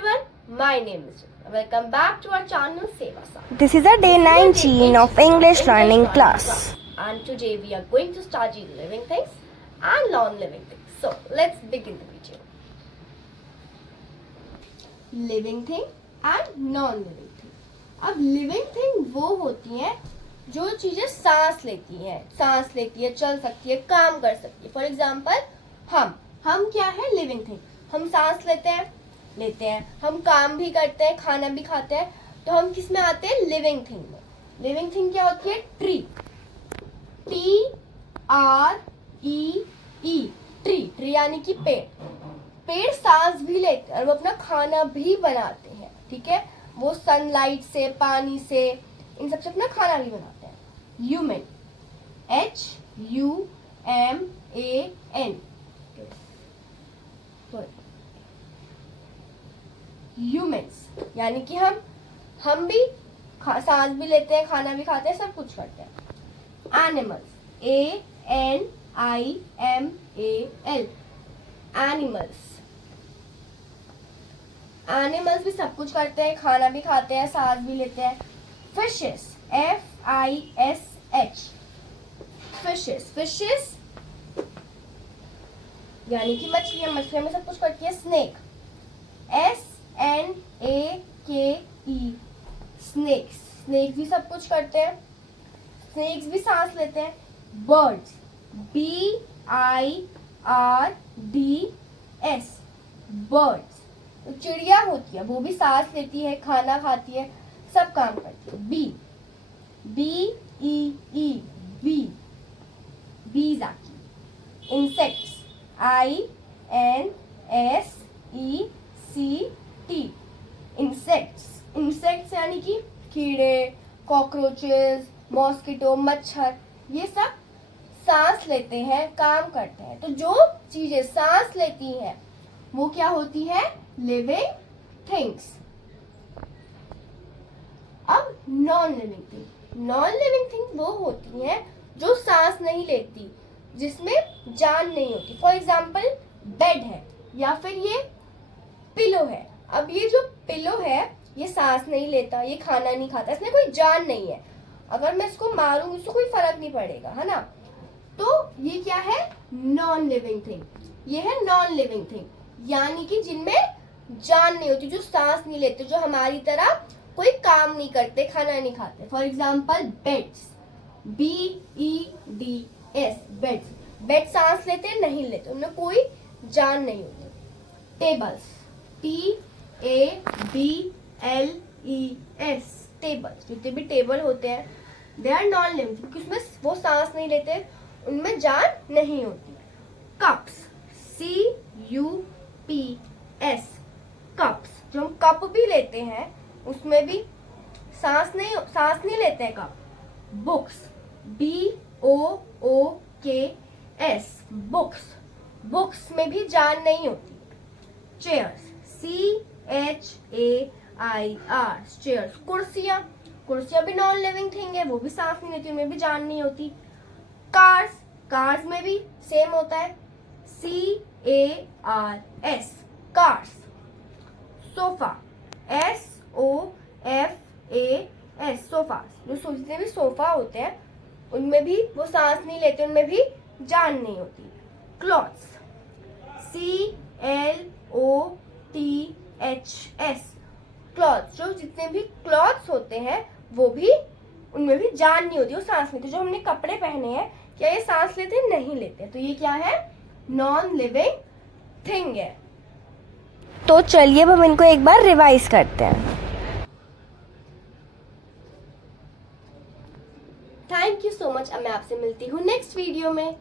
everyone, my name is Shiva. Welcome back to our channel Seva Saath. This is a day 19 of English learning class. And today we are going to study living things and non-living things. So let's begin the video. Living thing and non-living thing. अब living thing वो होती हैं जो चीजें सांस लेती हैं, चल सकती है, काम कर सकती है. फॉर एग्जाम्पल हम क्या है? Living thing. हम सांस लेते हैं, हम काम भी करते हैं, खाना भी खाते हैं, तो हम किस में आते हैं? लिविंग थिंग में. लिविंग थिंग क्या होती है? ट्री. TREE. ट्री यानी कि पेड़ सांस भी लेते हैं और वो अपना खाना भी बनाते हैं. ठीक है, वो सनलाइट से, पानी से, इन सबसे अपना खाना भी बनाते हैं. Human, HUMAN. ह्यूमन्स यानी कि हम भी सांस भी लेते हैं, खाना भी खाते हैं, सब कुछ करते हैं. Animals, ANIMAL. एनिमल्स भी सब कुछ करते हैं, खाना भी खाते हैं, सांस भी लेते हैं. Fishes, FISH. फिशेस यानी कि मछलियां में सब कुछ करती है. Snake, SNAKE. स्नेक्स भी सब कुछ करते हैं, स्नेक्स भी सांस लेते हैं. Birds, BIRDS. बर्ड्स तो चिड़िया होती है, वो भी सांस लेती है, खाना खाती है, सब काम करती है. BEE. बीज आती. Insects, INSECT. इंसेक्ट्स यानी कि कीड़े, कॉकरोचेस, मॉस्किटो, मच्छर, ये सब सांस लेते हैं, काम करते हैं. तो जो चीजें सांस लेती हैं वो क्या होती है? Living things. अब नॉन लिविंग थिंग वो होती हैं जो सांस नहीं लेती, जिसमें जान नहीं होती. फॉर एग्जाम्पल बेड है या फिर ये पिलो है. अब ये जो पिलो है ये सांस नहीं लेता, ये खाना नहीं खाता, इसमें कोई जान नहीं है. अगर मैं इसको मारूंगी इसको कोई फर्क नहीं पड़ेगा, है ना. तो ये क्या है? Non living thing. ये है नॉन लिविंग थिंग यानी कि जिनमें जान नहीं होती, जो सांस नहीं लेते, जो हमारी तरह कोई काम नहीं करते, खाना नहीं खाते. For example beds, BEDS. Bed सांस लेते हैं? नहीं लेते, उनमें कोई जान नहीं होती. Tables, TABLES. टेबल्स, जितने भी टेबल होते हैं दे आर नॉन लिविंग क्योंकि उसमें वो सांस नहीं लेते, उनमें जान नहीं होती. Cups, CUPS. कप्स, जो हम कप भी लेते हैं उसमें भी सांस नहीं लेते हैं कप. Books, BOOKS. बुक्स में भी जान नहीं होती. Chairs, CHAIR. चेयर्स, कुर्सियां भी नॉन लिविंग थिंग है, वो भी सांस नहीं लेती, उनमें भी जान नहीं होती. कार्स में भी सेम होता है, CARS. Cars. Sofa, SOFAS. Sofa, जितने भी सोफा होते हैं उनमें भी वो सांस नहीं लेते, उनमें भी जान नहीं होती. Clothes, CLOTHS. क्लॉथ्स, जो जितने भी क्लॉथ्स होते हैं वो भी उनमें भी जान नहीं होती, वो सांस लेते. जो हमने कपड़े पहने हैं क्या ये सांस लेते हैं? नहीं लेते. तो ये क्या है? नॉन लिविंग थिंग है. तो चलिए अब हम इनको एक बार रिवाइज करते हैं. Thank you so much. अब मैं आपसे मिलती हूँ नेक्स्ट वीडियो में.